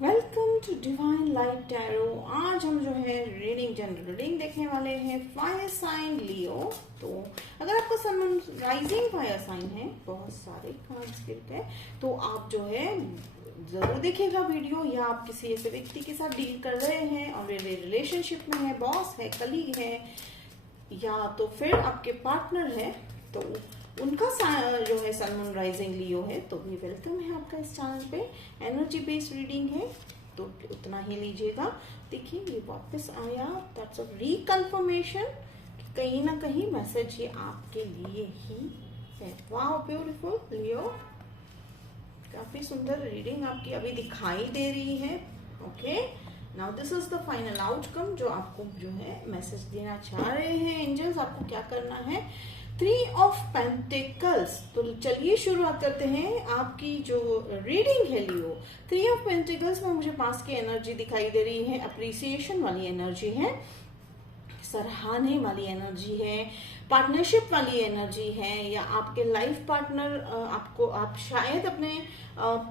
Welcome to divine light tarot. आज हम जो है रीडिंग जनरल रीडिंग देखने वाले हैं फायर साइन लियो। तो अगर आपका सन राइजिंग फायर साइन है, बहुत सारे कार्ड्स गिरते हैं, तो आप जो है जरूर देखिएगा वीडियो। या आप किसी ऐसे व्यक्ति के साथ डील कर रहे हैं और रिलेशनशिप में है, बॉस है, कलीग है, या तो फिर आपके पार्टनर है, तो उनका जो है सन मून राइजिंग लियो है, तो भी वेलकम है आपका इस चैनल पे। एनर्जी बेस्ड रीडिंग है, तो उतना ही लीजिएगा। देखिए ये वापस आया, दैट्स अ रिकन्फर्मेशन, कहीं ना कहीं मैसेज ये आपके लिए ही है। वाह ब्यूटीफुल लियो, काफी सुंदर रीडिंग आपकी अभी दिखाई दे रही है। Okay, now this is the final outcome जो आपको जो है मैसेज देना चाह रहे हैं एंजल्स। आपको क्या करना है, 3 ऑफ पेंटिकल्स। तो चलिए शुरुआत करते हैं आपकी जो रीडिंग है लियो। 3 ऑफ पेंटिकल्स में मुझे पास की एनर्जी दिखाई दे रही है, अप्रिसिएशन वाली एनर्जी है, सराहने वाली एनर्जी है, पार्टनरशिप वाली एनर्जी है, या आपके लाइफ पार्टनर आप शायद अपने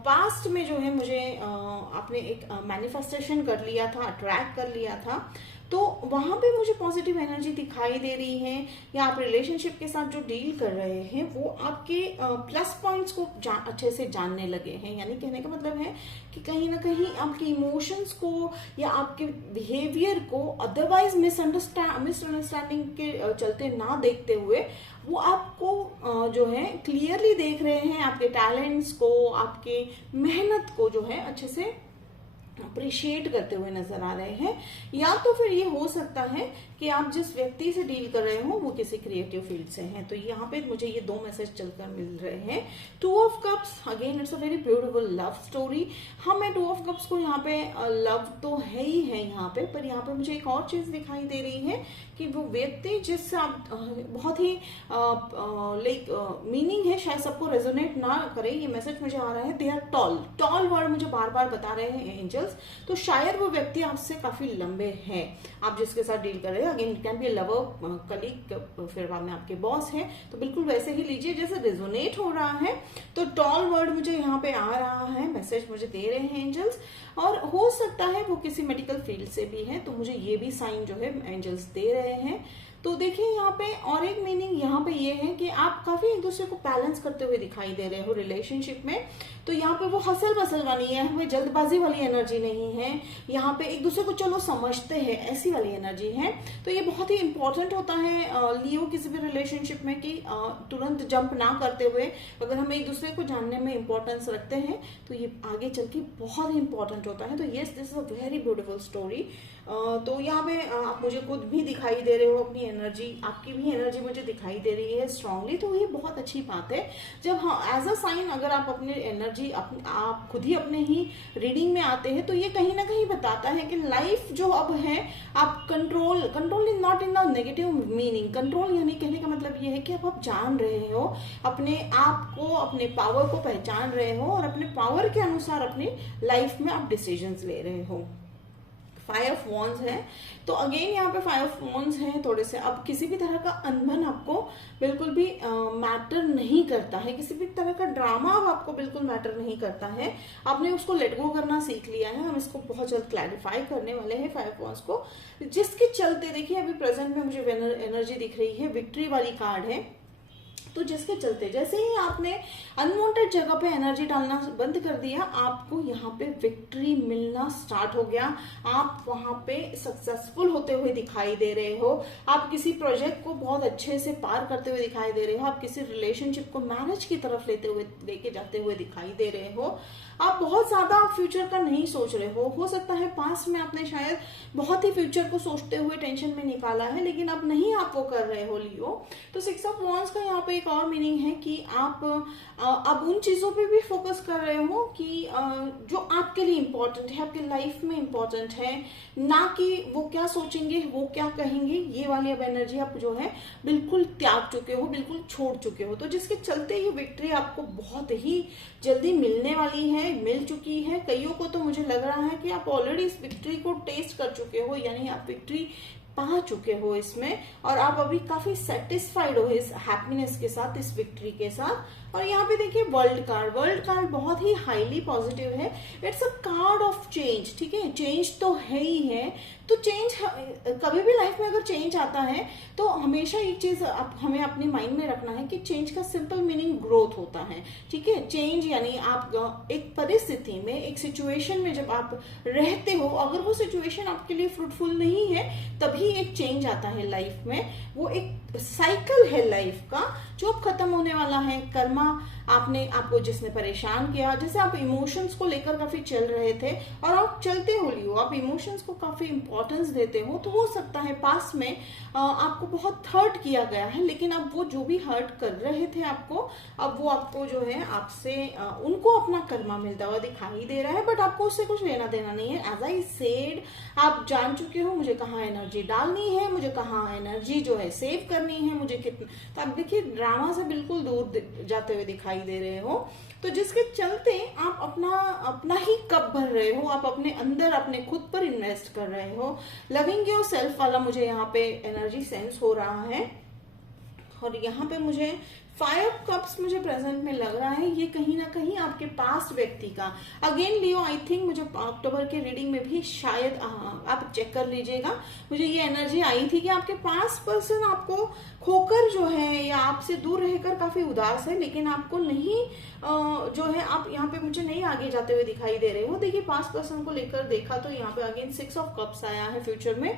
पास्ट में जो है मुझे आपने एक मैनिफेस्टेशन कर लिया था, अट्रैक्ट कर लिया था, तो वहां पे मुझे पॉजिटिव एनर्जी दिखाई दे रही है। या आप रिलेशनशिप के साथ जो डील कर रहे हैं वो आपके प्लस पॉइंट्स को अच्छे से जानने लगे हैं। यानी कहने का मतलब है कि कहीं ना कहीं आपके इमोशंस को या आपके बिहेवियर को अदरवाइज मिसअंडरस्टैंडिंग के चलते ना देखते हुए वो आपको जो है क्लियरली देख रहे हैं, आपके टैलेंट्स को, आपके मेहनत को जो है अच्छे से अप्रिशिएट करते हुए नजर आ रहे हैं। या तो फिर ये हो सकता है कि आप जिस व्यक्ति से डील कर रहे हो वो किसी क्रिएटिव फील्ड से हैं। तो यहाँ पे मुझे ये 2 मैसेज चलकर मिल रहे हैं। 2 of cups, again it's a very beautiful love story. हाँ, मैं 2 ऑफ कप्स को यहाँ पे लव तो है ही है यहाँ पे, पर यहाँ पे मुझे एक और चीज दिखाई दे रही है कि वो व्यक्ति जिससे आप बहुत ही लाइक मीनिंग है, शायद सबको रेजोनेट ना करे, ये मैसेज मुझे आ रहा है। दे आर टॉल वर्ड मुझे बार बार बता रहे हैं एंजल्स। तो शायद वो व्यक्ति आपसे काफी लंबे हैं, आप जिसके साथ डील कर रहे हैं। Again it can be lover, colleague, फिर बाद में आपके बॉस है, तो बिल्कुल वैसे ही लीजिए जैसे रेजोनेट हो रहा है। तो टॉल वर्ड मुझे यहाँ पे आ रहा है, मैसेज मुझे दे रहे हैं एंजल्स। और हो सकता है वो किसी मेडिकल फील्ड से भी है, तो मुझे ये भी साइन जो है एंजल्स दे रहे हैं। तो देखिए यहाँ पे और एक मीनिंग यहाँ पे ये है कि आप काफी एक दूसरे को बैलेंस करते हुए दिखाई दे रहे हो रिलेशनशिप में। तो यहाँ पे वो हसल बसल वाली है, हमें जल्दबाजी वाली एनर्जी नहीं है। यहाँ पे एक दूसरे को चलो समझते हैं, ऐसी वाली एनर्जी है। तो ये बहुत ही इंपॉर्टेंट होता है लियो किसी भी रिलेशनशिप में कि तुरंत जंप ना करते हुए अगर हम एक दूसरे को जानने में इंपॉर्टेंस रखते हैं तो ये आगे चल के बहुत ही इंपॉर्टेंट होता है। तो yes, this is a very beautiful story. तो यहाँ पे आप मुझे खुद भी दिखाई दे रहे हो, अपनी एनर्जी, आपकी भी एनर्जी मुझे दिखाई दे रही है स्ट्रांगली। तो ये बहुत अच्छी बात है जब हाँ एज अ साइन अगर आप अपनी एनर्जी आप खुद ही अपने ही रीडिंग में आते हैं, तो ये कहीं ना कहीं बताता है कि लाइफ जो अब है आप control is not in the negative meaning. Control यानी कहने का मतलब ये है कि अब आप जान रहे हो अपने आप को, अपने पावर को पहचान रहे हो और अपने पावर के अनुसार अपनी लाइफ में आप डिसीजंस ले रहे हो। 5 ऑफ वॉन्ड्स है, तो अगेन यहाँ पे 5 ऑफ वॉन्ड्स है। थोड़े से अब किसी भी तरह का अनबन आपको बिल्कुल भी मैटर नहीं करता है, किसी भी तरह का ड्रामा अब आपको बिल्कुल मैटर नहीं करता है। आपने उसको लेट गो करना सीख लिया है। हम इसको बहुत जल्द क्लैरिफाई करने वाले हैं 5 ऑफ वॉन्ड्स को, जिसके चलते देखिए अभी प्रेजेंट में मुझे एनर्जी दिख रही है, विक्ट्री वाली कार्ड है। तो जिसके चलते जैसे ही आपने अनवांटेड जगह पे एनर्जी डालना बंद कर दिया, आपको यहाँ पे विक्ट्री मिलना स्टार्ट हो गया। आप वहां पे सक्सेसफुल होते हुए दिखाई दे रहे हो, आप किसी प्रोजेक्ट को बहुत अच्छे से पार करते हुए दिखाई दे रहे हो, आप किसी रिलेशनशिप को मैरिज की तरफ लेके जाते हुए दिखाई दे रहे हो। आप बहुत ज्यादा फ्यूचर का नहीं सोच रहे हो सकता है पास्ट में आपने शायद बहुत ही फ्यूचर को सोचते हुए टेंशन में निकाला है, लेकिन अब नहीं आप वो कर रहे हो लियो। तो 6 ऑफ वॉन्ड्स का यहाँ पे एक और मीनिंग है कि आप अब उन चीजों पे भी फोकस कर रहे हो कि जो आपके लिए इम्पोर्टेंट है, आपके लाइफ में इम्पोर्टेंट है, ना कि वो क्या सोचेंगे, वो क्या कहेंगे। ये वाली अब एनर्जी आप जो है बिल्कुल त्याग चुके हो, बिल्कुल छोड़ चुके हो। तो जिसके चलते ये विक्ट्री आपको बहुत ही जल्दी मिलने वाली है, मिल चुकी है। कईयों को तो मुझे लग रहा है कि आप ऑलरेडी इस विक्ट्री को टेस्ट कर चुके हो, यानी आप विक्ट्री पा चुके हो इसमें, और आप अभी काफी सेटिस्फाइड हो इस हैप्पीनेस के साथ, इस विक्ट्री के साथ। और यहाँ पे देखिए वर्ल्ड कार्ड बहुत ही हाईली पॉजिटिव है। It's a card of change, ठीक है, चेंज तो है ही है। तो चेंज, कभी भी लाइफ में अगर चेंज आता है तो हमेशा एक चीज हमें अपने माइंड में रखना है कि चेंज का सिंपल मीनिंग ग्रोथ होता है, ठीक है। चेंज यानी आप एक परिस्थिति में, एक सिचुएशन में जब आप रहते हो, अगर वो सिचुएशन आपके लिए फ्रूटफुल नहीं है तभी एक चेंज आता है लाइफ में। वो एक साइकिल है लाइफ का जो अब खत्म होने वाला है। कर्मा आपको जिसने परेशान किया, जैसे आप इमोशंस को लेकर काफी चल रहे थे और आप चलते हो लियो, आप इमोशंस को काफी इंपॉर्टेंस देते हो, तो हो सकता है पास में आपको बहुत हर्ट किया गया है, लेकिन अब वो जो भी हर्ट कर रहे थे आपको, अब वो आपको जो है आपसे उनको अपना कर्मा मिलता हुआ दिखाई दे रहा है, बट आपको उससे कुछ लेना देना नहीं है। एज आई सेड, आप जान चुके हो मुझे कहाँ एनर्जी डालनी है, मुझे कहाँ एनर्जी जो है सेव करनी है, मुझे कितना। तो आप देखिए ड्रामा से बिल्कुल दूर जाते हुए दिखाई दे रहे हो, तो जिसके चलते आप अपना ही कप भर रहे हो, आप अपने अंदर अपने खुद पर इन्वेस्ट कर रहे हो। लविंग योर सेल्फ वाला मुझे यहाँ पे एनर्जी सेंस हो रहा है। और यहाँ पे मुझे 5 कप्स मुझे प्रेजेंट में लग रहा है, ये कहीं ना कहीं आपके पास्ट व्यक्ति का। अगेन लियो, आई थिंक मुझे अक्टूबर के रीडिंग में भी शायद आप चेक कर लीजिएगा, मुझे ये एनर्जी आई थी कि आपके पास्ट पर्सन आपको खोकर जो है या आपसे दूर रहकर काफी उदास है, लेकिन आपको नहीं जो है आप यहाँ पे मुझे नहीं आगे जाते हुए दिखाई दे रहे हो। देखिए पास्ट पर्सन को लेकर देखा तो यहाँ पे अगेन 6 ऑफ कप्स आया है फ्यूचर में,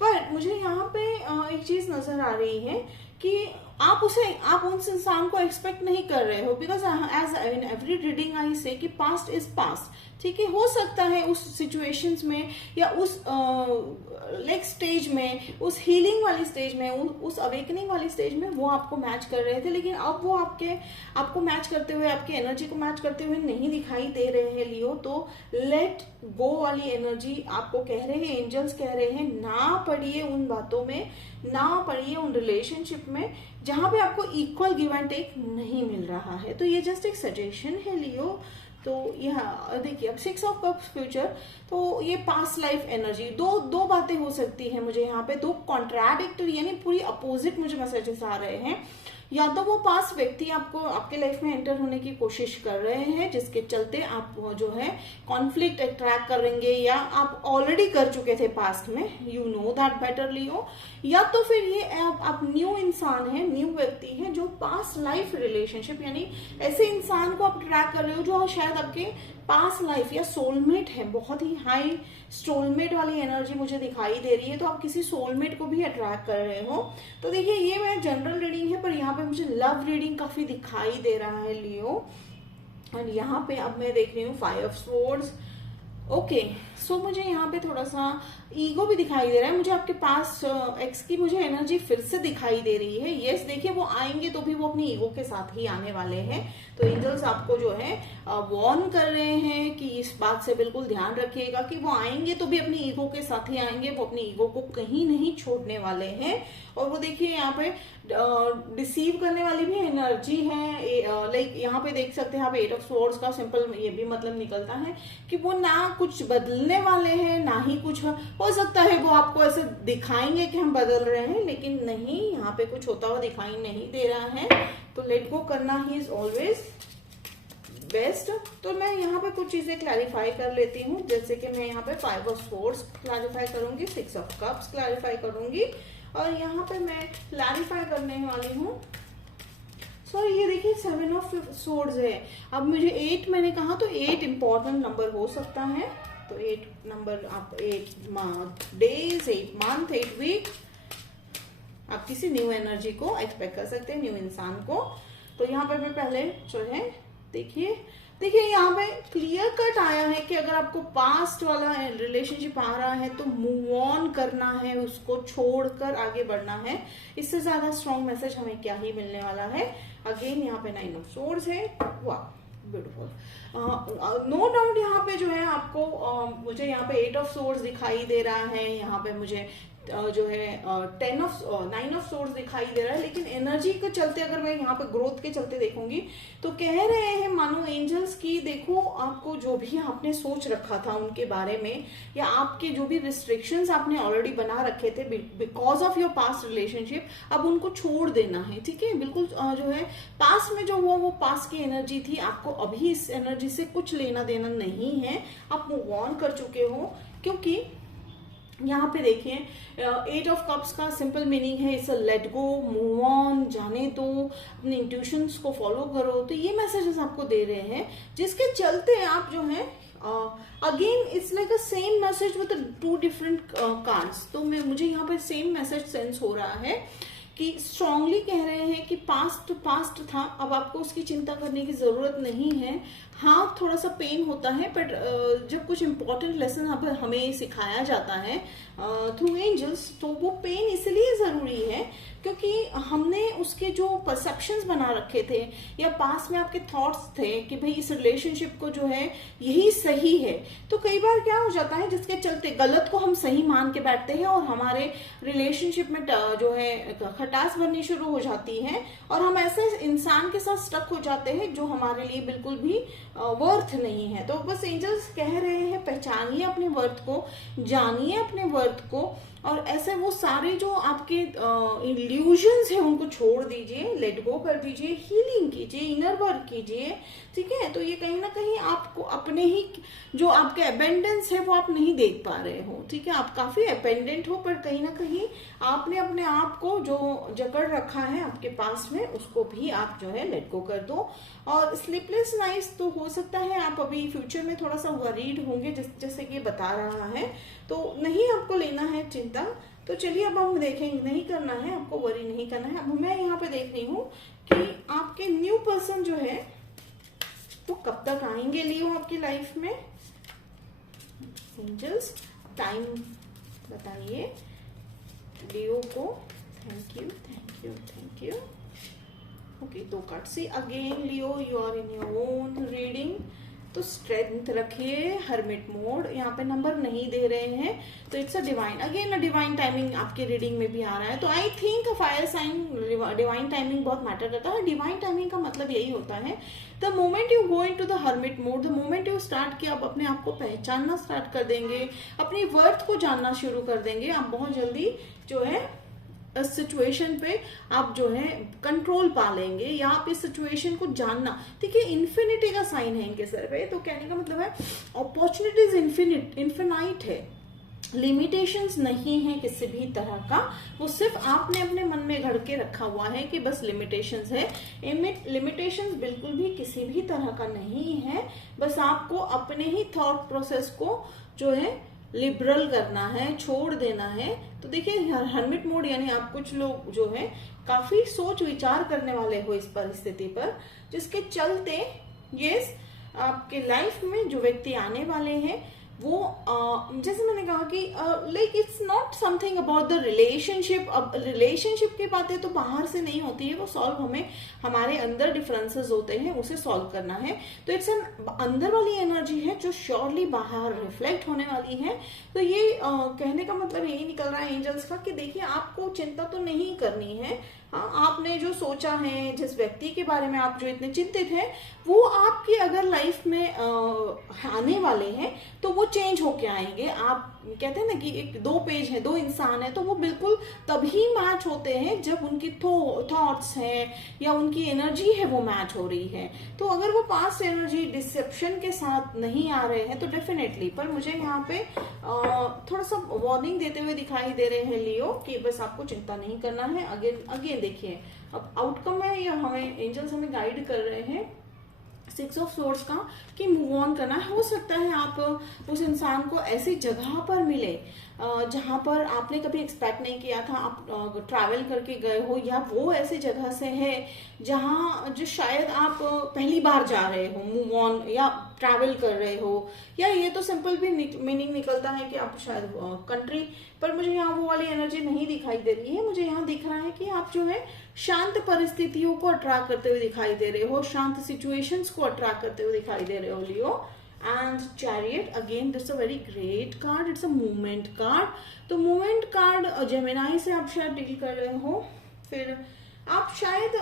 पर मुझे यहाँ पे एक चीज नजर आ रही है कि आप उस इंसान को एक्सपेक्ट नहीं कर रहे हो, because as in every reading I say कि पास्ट इज पास्ट, ठीक है। हो सकता है उस सिचुएशंस में या उस लाइक स्टेज में, उस हीलिंग वाली स्टेज में, उस अवेकनिंग वाली स्टेज में वो आपको मैच कर रहे थे, लेकिन अब वो आपको मैच करते हुए, आपकी एनर्जी को मैच करते हुए नहीं दिखाई दे रहे हैं लियो। तो लेट गो वाली एनर्जी आपको कह रहे हैं, एंजल्स कह रहे हैं, ना पड़िए उन बातों में, ना पड़िए उन रिलेशनशिप में जहां पे आपको इक्वल गिव एंड टेक नहीं मिल रहा है। तो ये जस्ट एक सजेशन है लियो। तो यहाँ देखिए अब 6 ऑफ कप्स फ्यूचर, तो ये पास्ट लाइफ एनर्जी, दो बातें हो सकती है मुझे यहाँ पे, दो कॉन्ट्राडिक्टरी यानी पूरी अपोजिट मुझे मैसेजेस आ रहे हैं। या तो वो पास व्यक्ति आपको आपके लाइफ में एंटर होने की कोशिश कर रहे हैं, जिसके चलते आप जो है कॉन्फ्लिक्ट अट्रैक्ट करेंगे, या आप ऑलरेडी कर चुके थे पास्ट में, यू नो दैट बेटर लियो। या तो फिर ये आप न्यू इंसान है, न्यू व्यक्ति है जो पास्ट लाइफ रिलेशनशिप, यानी ऐसे इंसान को आप ट्रैक कर रहे हो जो शायद आपके पास्ट लाइफ या सोलमेट है। बहुत ही हाई सोलमेट वाली एनर्जी मुझे दिखाई दे रही है, तो आप किसी सोलमेट को भी अट्रैक्ट कर रहे हो। तो देखिए ये मैं जनरल रीडिंग है, पर यहाँ पे मुझे लव रीडिंग काफी दिखाई दे रहा है लियो। और यहाँ पे अब मैं देख रही हूँ 5 ऑफ स्वॉर्ड्स। ओके, सो मुझे यहाँ पे थोड़ा सा ईगो भी दिखाई दे रहा है, मुझे आपके पास एक्स की मुझे एनर्जी फिर से दिखाई दे रही है। यस, देखिए वो आएंगे तो भी वो अपनी ईगो के साथ ही आने वाले हैं। तो एंजल्स आपको जो है वार्न कर रहे हैं कि इस बात से बिल्कुल ध्यान रखिएगा कि वो आएंगे तो भी अपनी ईगो के साथ ही आएंगे, वो अपनी ईगो को कहीं नहीं छोड़ने वाले हैं। और वो देखिए यहाँ पे डिसीव करने वाली भी एनर्जी है, लाइक यहाँ पे देख सकते हैं आप 8 ऑफ स्वॉर्ड्स का सिंपल ये भी मतलब निकलता है कि वो ना कुछ बदलने वाले हैं, ना ही कुछ हो सकता है वो आपको ऐसे दिखाएंगे कि हम बदल रहे हैं, लेकिन नहीं, यहाँ पे कुछ होता हुआ दिखाई नहीं दे रहा है। तो लेट गो करना ही इज ऑलवेज बेस्ट। तो मैं यहाँ पे कुछ चीजें क्लैरिफाई कर लेती हूँ, जैसे कि मैं यहाँ पे 5 ऑफ स्वॉर्ड्स क्लैरिफाई करूंगी, 6 ऑफ कप्स क्लैरिफाई करूंगी, और यहाँ पे मैं क्लैरिफाई करने वाली हूँ। सो ये देखिए 7 ऑफ स्वॉर्ड्स है। अब मुझे 8 मैंने कहा, तो 8 इंपॉर्टेंट नंबर हो सकता है। तो 8 नंबर, आप 8 डेज, 8 मंथ, 8 वीक, आप किसी न्यू एनर्जी को एक्सपेक्ट कर सकते हैं, न्यू इंसान को। तो यहाँ पे मैं पहले जो है देखिए यहाँ पे क्लियर कट आया है कि अगर आपको पास्ट वाला रिलेशनशिप आ रहा है तो मूव ऑन करना है, उसको छोड़कर आगे बढ़ना है। इससे ज्यादा स्ट्रॉन्ग मैसेज हमें क्या ही मिलने वाला है। अगेन यहाँ पे 9 ऑफ स्वॉर्ड्स है, वाह ब्यूटीफुल। नो डाउट यहाँ पे जो है आपको मुझे यहाँ पे 8 ऑफ स्वॉर्ड्स दिखाई दे रहा है, यहाँ पे मुझे जो है 9 ऑफ सोर्स दिखाई दे रहा है, लेकिन एनर्जी के चलते अगर मैं यहाँ पे ग्रोथ के चलते देखूंगी तो कह रहे हैं मानो एंजल्स की, देखो आपको जो भी आपने सोच रखा था उनके बारे में, या आपके जो भी रिस्ट्रिक्शंस आपने ऑलरेडी बना रखे थे because of your past relationship, अब उनको छोड़ देना है। ठीक है, बिल्कुल जो है पास्ट में जो हुआ वो पास्ट की एनर्जी थी, आपको अभी इस एनर्जी से कुछ लेना देना नहीं है, आप मूव ऑन कर चुके हो। क्योंकि यहाँ पे देखिए 8 ऑफ कप्स का सिंपल मीनिंग है it's a let go, move on, जाने दो, अपने इंट्यूशंस को फॉलो करो। तो ये मैसेजेस आपको दे रहे हैं, जिसके चलते आप जो है again it's like a same message with 2 different cards. तो मुझे यहाँ पे सेम मैसेज सेंस हो रहा है कि स्ट्रांगली कह रहे हैं कि पास्ट तो पास्ट था, अब आपको उसकी चिंता करने की जरूरत नहीं है। हाँ, थोड़ा सा पेन होता है, बट जब कुछ इंपॉर्टेंट लेसन हमें सिखाया जाता है थ्रू एंजल्स, तो वो पेन इसलिए जरूरी है क्योंकि हमने उसके जो परसेप्शंस बना रखे थे या पास में आपके थॉट्स थे कि भाई इस रिलेशनशिप को जो है यही सही है, तो कई बार क्या हो जाता है जिसके चलते गलत को हम सही मान के बैठते हैं और हमारे रिलेशनशिप में जो है खटास बननी शुरू हो जाती है और हम ऐसे इंसान के साथ स्टक हो जाते हैं जो हमारे लिए बिल्कुल भी वर्थ नहीं है। तो बस एंजल्स कह रहे हैं पहचानिए अपने वर्थ को, जानिए अपने वर्थ को, और ऐसे वो सारे जो आपके इल्यूजन्स हैं उनको छोड़ दीजिए, लेट गो कर दीजिए, हीलिंग कीजिए, इनर वर्क कीजिए। ठीक है, तो ये कहीं ना कहीं आपको अपने ही जो आपके अबेंडेंस है वो आप नहीं देख पा रहे हो। ठीक है, आप काफी अबेंडेंट हो, पर कहीं ना कहीं आपने अपने आप को जो जकड़ रखा है आपके पास में उसको भी आप जो है लेट गो कर दो। और स्लीपलेस नाइट्स तो हो सकता है आप अभी फ्यूचर में थोड़ा सा वरीड होंगे, जैसे कि बता रहा है, तो नहीं आपको लेना है चिंता। तो चलिए अब हम देखेंगे, नहीं करना है आपको, वरी नहीं करना है। अब मैं यहाँ पे देख रही हूँ कि आपके न्यू पर्सन जो है वो कब तक आएंगे लियो आपकी लाइफ में। एंजल्स टाइम बताइए लियो को। Thank you thank you thank you. Okay, 2 card से again Leo you are in your own reading. तो स्ट्रेंथ रखिए, हर्मिट मोड, यहाँ पे नंबर नहीं दे रहे हैं, तो it's a divine, again divine timing आपके रीडिंग में भी आ रहा है। तो I think fire sign divine timing बहुत मैटर करता है। डिवाइन टाइमिंग का मतलब यही होता है the moment you go into the hermit mode, the moment you start किया, आप अपने आप को पहचानना स्टार्ट कर देंगे, अपनी वर्थ को जानना शुरू कर देंगे, आप बहुत जल्दी जो है इस सिचुएशन पे आप जो है कंट्रोल पा लेंगे, या आप इस सिचुएशन को जानना। ठीक है, इन्फिनिटी का साइन है इनके सर पे, तो कहने का मतलब है अपॉर्चुनिटीज इन्फिनाइट है, लिमिटेशंस नहीं है किसी भी तरह का, वो सिर्फ आपने अपने मन में घड़ के रखा हुआ है कि बस लिमिटेशंस है। लिमिटेशंस बिल्कुल भी किसी भी तरह का नहीं है, बस आपको अपने ही थॉट प्रोसेस को जो है लिबरल करना है, छोड़ देना है। तो देखिए हर्मिट मोड यानी आप कुछ लोग जो है काफी सोच विचार करने वाले हो इस परिस्थिति पर, जिसके चलते यस आपके लाइफ में जो व्यक्ति आने वाले हैं वो जैसे मैंने कहा कि like it's not something about the relationship. अब रिलेशनशिप की बातें तो बाहर से नहीं होती है, वो सॉल्व हमें हमारे अंदर डिफरेंसेस होते हैं उसे सॉल्व करना है। तो इट्स एन अंदर वाली एनर्जी है जो श्योरली बाहर रिफ्लेक्ट होने वाली है। तो ये कहने का मतलब यही निकल रहा है एंजल्स का कि देखिए आपको चिंता तो नहीं करनी है। हाँ, आपने जो सोचा है, जिस व्यक्ति के बारे में आप जो इतने चिंतित हैं, वो आपकी अगर लाइफ में आने वाले हैं तो वो चेंज होके आएंगे। आप कहते हैं ना कि 2 पेज है, 2 इंसान है, तो वो बिल्कुल तभी मैच होते हैं जब उनकी थॉट्स हैं या उनकी एनर्जी है वो मैच हो रही है। तो अगर वो पास्ट एनर्जी डिसेप्शन के साथ नहीं आ रहे हैं तो डेफिनेटली, पर मुझे यहाँ पे थोड़ा सा वार्निंग देते हुए दिखाई दे रहे हैं लियो कि बस आपको चिंता नहीं करना है। अगेन देखिए अब आउटकम है या हमें एंजल्स हमें गाइड कर रहे हैं 6 ऑफ सोर्ड्स का कि मूव ऑन करना है। हो सकता है आप उस इंसान को ऐसी जगह पर मिले जहां पर आपने कभी एक्सपेक्ट नहीं किया था, आप ट्रैवल करके गए हो, या वो ऐसी जगह से है जहां जो शायद आप पहली बार जा रहे हो, मूव ऑन या ट्रैवल कर रहे हो, या ये तो सिंपल भी मीनिंग निकलता है कि आप शायद कंट्री, पर मुझे यहाँ वो वाली एनर्जी नहीं दिखाई दे रही है। मुझे यहाँ दिख रहा है कि आप जो है शांत परिस्थितियों को अट्रैक्ट करते हुए दिखाई दे रहे हो, शांत सिचुएशंस को अट्रैक्ट करते हुए दिखाई दे रहे हो Leo. And chariot, again that's a very great card, it's a movement card. तो मूवमेंट कार्ड जेमिनाई से आप शायद डील कर रहे हो, फिर आप शायद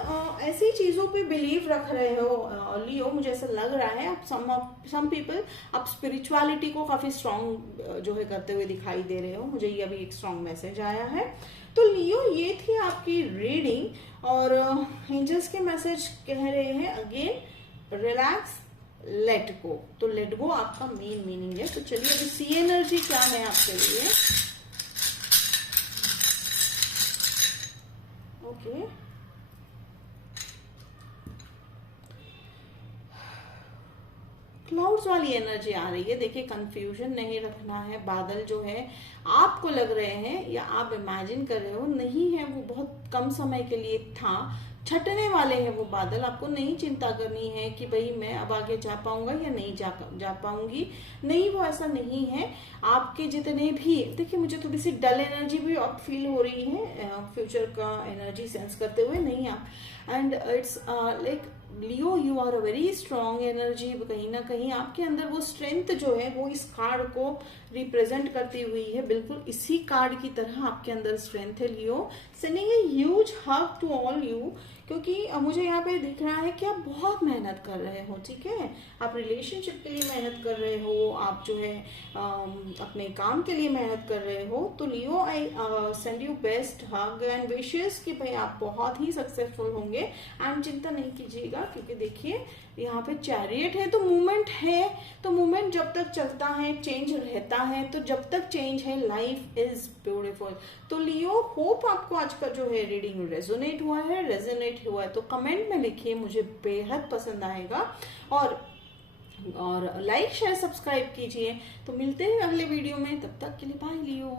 ऐसी चीजों पे बिलीव रख रहे हो लियो, मुझे ऐसा लग रहा है। आप सम पीपल आप स्पिरिचुअलिटी को काफी स्ट्रांग जो है करते हुए दिखाई दे रहे हो, मुझे ये अभी एक स्ट्रांग मैसेज आया है। तो लियो ये थी आपकी रीडिंग, और एंजल्स के मैसेज कह रहे हैं अगेन रिलैक्स, लेट गो। तो लेट गो आपका मेन मीनिंग है। तो चलिए अभी सी एनर्जी क्या है आपके लिए। ओके, क्लाउड्स वाली एनर्जी आ रही है। देखिए कंफ्यूजन नहीं रखना है। बादल जो है आपको लग रहे हैं या आप इमेजिन कर रहे हो नहीं है, वो बहुत कम समय के लिए था, छटने वाले हैं वो बादल। आपको नहीं चिंता करनी है कि भाई मैं अब आगे जा पाऊंगा या नहीं जा पाऊंगी, नहीं, वो ऐसा नहीं है। आपके जितने भी, देखिए मुझे थोड़ी सी डल एनर्जी भी अब फील हो रही है फ्यूचर का एनर्जी सेंस करते हुए, नहीं आप, and it's like Leo you are a very strong energy. कहीं ना कहीं आपके अंदर वो स्ट्रेंथ जो है वो इस कार्ड को रिप्रेजेंट करती हुई है, बिल्कुल इसी कार्ड की तरह आपके अंदर स्ट्रेंथ है Leo. Sending a huge hug to all you, क्योंकि मुझे यहाँ पे दिख रहा है कि आप बहुत मेहनत कर रहे हो, ठीक है, आप रिलेशनशिप के लिए मेहनत कर रहे हो, आप जो है अपने काम के लिए मेहनत कर रहे हो। तो Leo I send you best hug and wishes कि भाई आप बहुत ही सक्सेसफुल होंगे। एंड चिंता नहीं कीजिएगा, क्योंकि देखिए यहाँ पे चैरियट है तो मूवमेंट है, तो मूवमेंट जब तक चलता है चेंज रहता है, तो जब तक चेंज है लाइफ इज ब्यूटीफुल। तो लियो होप आपको आज का जो है रीडिंग रेजोनेट हुआ है तो कमेंट में लिखिए, मुझे बेहद पसंद आएगा। और लाइक शेयर सब्सक्राइब कीजिए। तो मिलते हैं अगले वीडियो में, तब तक के लिए बाय लियो।